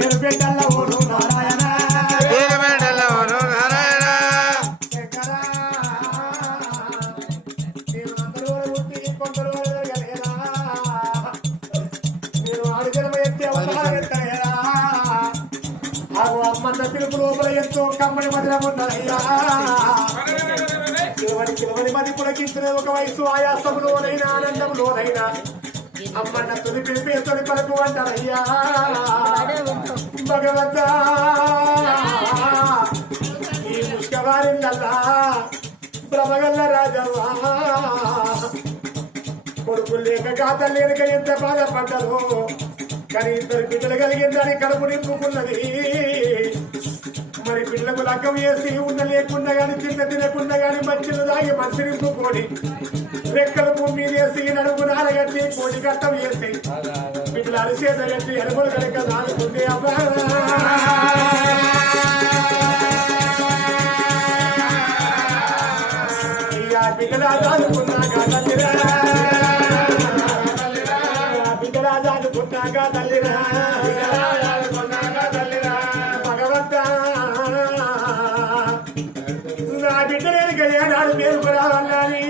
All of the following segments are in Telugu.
పేరు పెట్టల్ల ఓరు నారాయణ అమ్మన్న పిలుపు లోపల ఎంతో కమ్మడి మధురం ఉన్నాయ్యా చివరి మది పులకించిన ఒక వయసు ఆయాసంలోనైనా ఆనందంలోనైనా అమ్మన్న తొలి పిలిపి తొలి పలుకు అంటారయ్యా భగవంతా ఈ ముష్కవారిల్లల్లా బ్రహ్మగల్ల రాజవ్వా కొడుకులు లేక గాతలు లేక ఎంత బాధపడ్డరు కానీ ఇద్దరు బిడ్డలు కలిగిందని కడుపు నింపుకున్నది మరి పిల్లలకు లగ్గం వేసి ఉన్న లేకుండా గాని తినకుండా గాని మంచిలు దాగి మనసు నింపుకొని రెక్కలు భూమి వేసి నడుము నారగట్టి కోడి కట్టం వేసి బిడ్డలు అరిసేత గట్టి ఎరువులు కనుక నాలుగుంది అబ్బా బిడ్డలాదానుకున్నాగా తల్లిరా బిడ్డలాదానుకున్నాగా తల్లిరా భగవంతా నా బిడ్డలేనిక ఏనాడు మేలుకురావాలని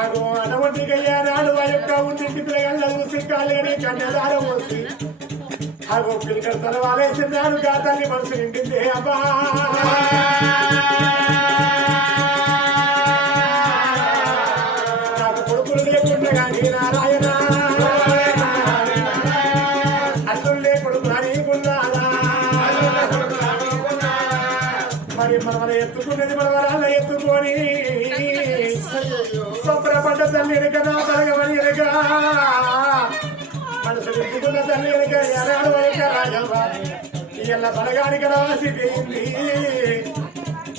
అటువంటి ఏనాడు ఆ యొక్క ఉండింటి పిల్లగల్ల చూసి కాలేని కన్యదారం వచ్చి అగో పిల్లల తలవాలేసినాడు గాతాన్ని మనసు నిండింది అబ్బా నాకు కొడుకులు లేకుండా కానీ నారాయణ అల్లుళ్ళే కొడుకు నీకున్నారా మరి మన ఎత్తుకున్నది మన వరాల ఎత్తుకొని సంబరపడ్డ తల్లి ఎనకదా తరగమని ఎనగా మనసు ఎత్తుకున్న తల్లి ఎనక ఎనాడు వెనక రాజవ్వ ఇలా బలగానికి రాసి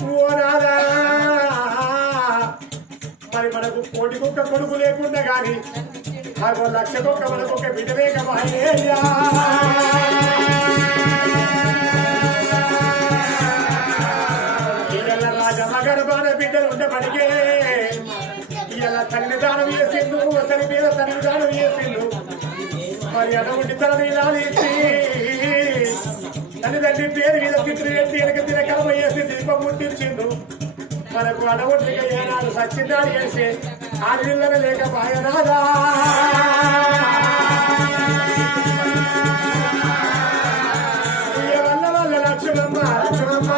ఓ రాదా మరి మనకు కోటి కుక్క కొడుకు లేకుండా గాని నాకు లక్ష కుక్క మనకు ఒక బిడ్డ లేక రాజమ్మ గర్భాన బిడ్డలు ఉండబడికే ఇలా సన్నిధానం చేసిండు అసలు మీద సన్నిధానం చేసిండు మరి అటువంటి తనని తల్లిదండ్రి పేరు మీద తిట్టిన ఎత్తి వెనక తిన కలమ వేసి దీపం ముట్టించిండు మనకు అడగొట్టుగా ఏనాడు సచ్చినాడు చేసి ఆడపిల్లలు లేక బాయనాదా వల్ల లక్ష్మమ్మ లక్ష్మమ్మ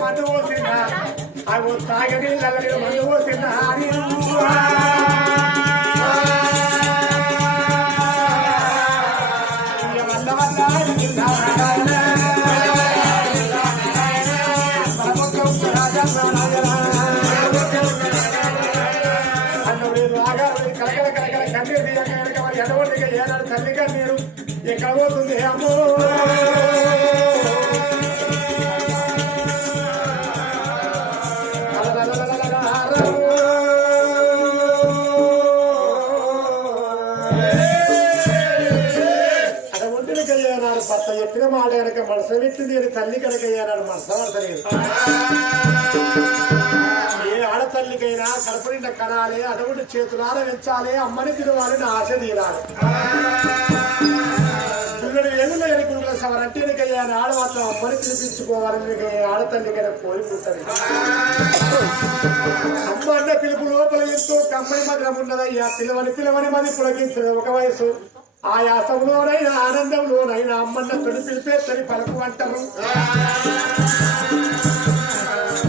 మందు పోసిన అవి తాగని మందు పోసిన కలకల కలకల కన్నీరు తీయక మరి ఎటువంటి ఏనాడు తల్లి కన్నీరు ఎక్కడ పోతుంది అమ్మో భర్త చెప్పిన మాట కనుక మనసు పెట్టింది అని తల్లి కనుక అయ్యాడు మనసు అర్థలేదు ఏ ఆడతల్లికైనా కడుపు నిండా కనాలి అటువంటి చేతులార పెంచాలి అమ్మని తినవాలి నా ఆశ తీరాలి పిల్లడు ఏమున్నా ఎనుకుల సవరంటే అయ్యాను ఆడ మాత్రం అమ్మని తినిపించుకోవాలని ఆడతల్లికైనా కోరికుంటుంది అమ్మ అన్న పిలుపు లోపల ఎంతో కమ్మని మధురం ఉన్నదయ్యా పిలవని మది పులకించదు ఒక వయసు ఆయాసంలోనైనా ఆనందంలోనైనా అమ్మన్న తొలి పిలిపే తొలి పలుకు అంటారు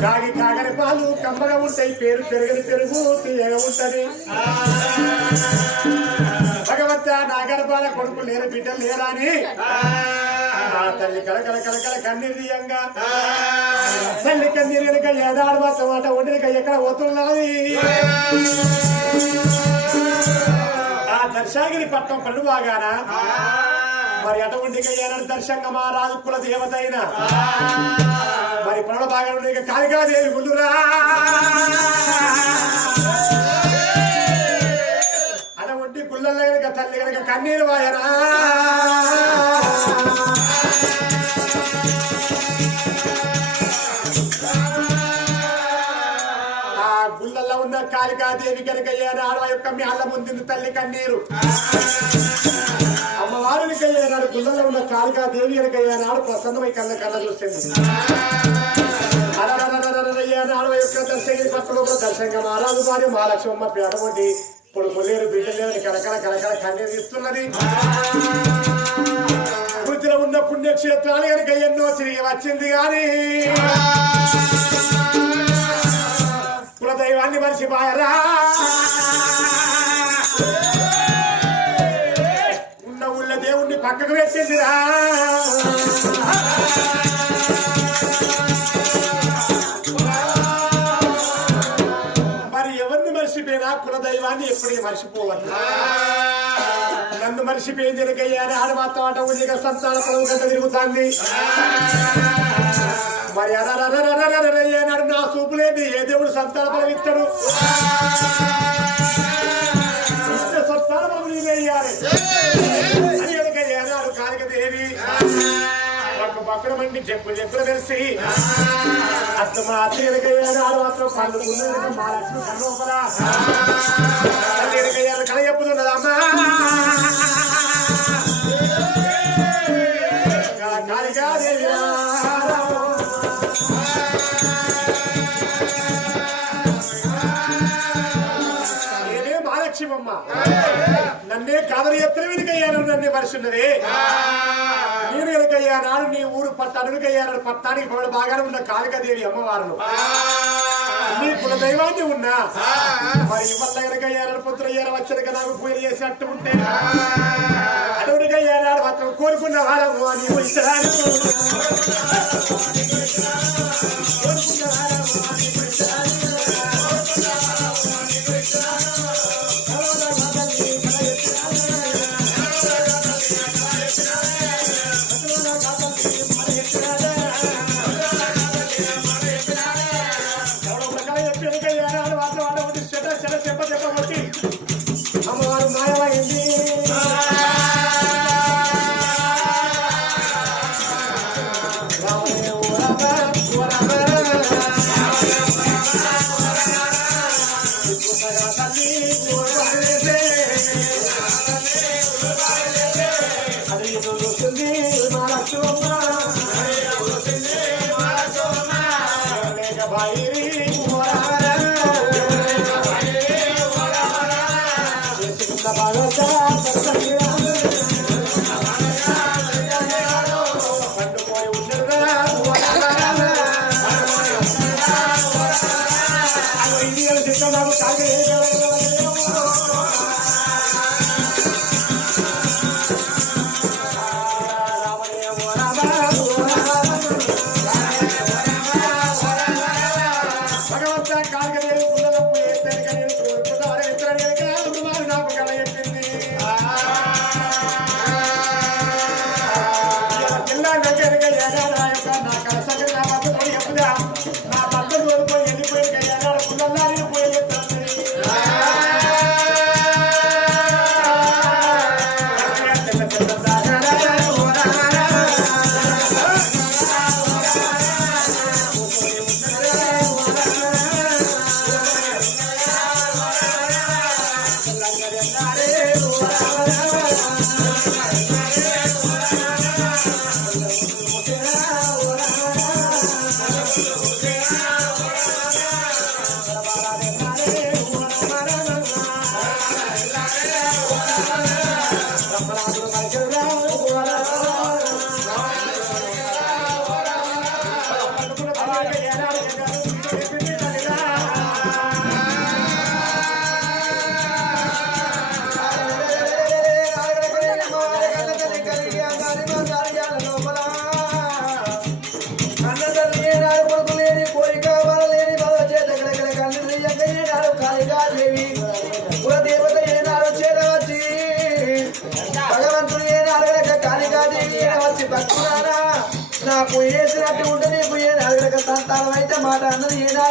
కాగి కాగని పాలు కమ్మగా ఉంటాయి పేరు పెరగని పెరుగు తీయగా ఉంటది భగవంత నా గర్భాల కొడుకు లేరు బిడ్డలు లేరా అని నా తల్లి కలకల కలకల కన్నీరు తీయంగా తల్లి కన్నీరు వెనుక ఏడాడు మాత్రం మాట ఒంటిక ఎక్కడ పోతున్నది దర్శాగిరి పట్నం పన్ను బాగాన మరి అటువంటి ఏనాడు దర్శంగా మా రాజు కుల దేవత అయినా మరి పనుల బాగా ఉండే కాళికాదేవి గుండురా అటువంటి గుళ్ళల్లో కనుక తల్లి కనుక కన్నీరు వాయరా గుళ్ళల్లో ఉన్న కాళికాదేవి కనుక ఏనాడు ఆ యొక్క మేళ్ళ ముందు తల్లి కన్నీరు అమ్మవారికి ఏనాడు గుళ్ళల్లో ఉన్న కాళికాదేవి కనుక ఏనాడు ప్రసన్నమై కళ్ళ కళ్ళ చూస్తుంది ఏనాడు యొక్క దర్శగిరి పక్కలో దర్శంగా మహారాజు వారి మహాలక్ష్మమ్మ పేటబొట్టి ఇప్పుడు కొల్లేరు బిడ్డలేని కలకల కలకల కన్నీరు ఇస్తున్నది వృద్ధిలో ఉన్న పుణ్యక్షేత్రాలు కనుక ఎన్నో తిరిగి వచ్చింది కానీ కులదైవాన్ని మరిచిపోయారా ఉన్న ఊళ్ళ దేవుణ్ణి పక్కకు పెట్టిందిరా మరి ఎవరిని మరిచిపోయినా కులదైవాన్ని ఎప్పటికీ మరిచిపోవద్దు నన్ను మరిచిపోయింది ఎనకయ్యాని ఆడ మాత్రం ఆట ఉదయ సంతాన పొలం గంట తిరుగుతుంది మరి అనాడు నా చూపులేంది ఏ దేవుడు సంతాన బలం ఇస్తాడు సంతాన బలం నీవేయాలి అని ఎనకయ్యాడు కాళికాదేవి ఒక పక్కన మండి చెప్పులు తెలిసి అట్లా మా అత్త ఎనకయ్యాడు ఆడు మాత్రం పండుకున్న మా లక్ష్మి కన్నోపల ఎనకయ్యాడు కళ చెప్పుతున్నదమ్మా కాళికాదేవి మహాలక్ష్మమ్మ నన్నే కాదరి ఎత్తున వెనుకయ్యాను నన్నే మరిచిన్నది నేను వెనుకయ్యానాడు నీ ఊరు అడుగుకయ్యానాడు పట్టానికి పడు బాగానే ఉన్న కాళికాదేవి అమ్మవారును నీ కుల దైవాన్ని ఉన్నా మరి వల్ల వెనకయ్యానాడు పొద్దురయ్యారు వచ్చాక నాకు పూజ చేసి అట్టు ఉంటే అడుగుకయ్యానాడు మాత్రం కోరుకున్న వారము నీవు ఇష్టరాను అమ్మవారు మాయమైంది కట్టురానా నాకు వేసినట్టు ఉంటే నీకు ఏ నలుగురికి సంతానం అయితే మాట అన్నది ఏనా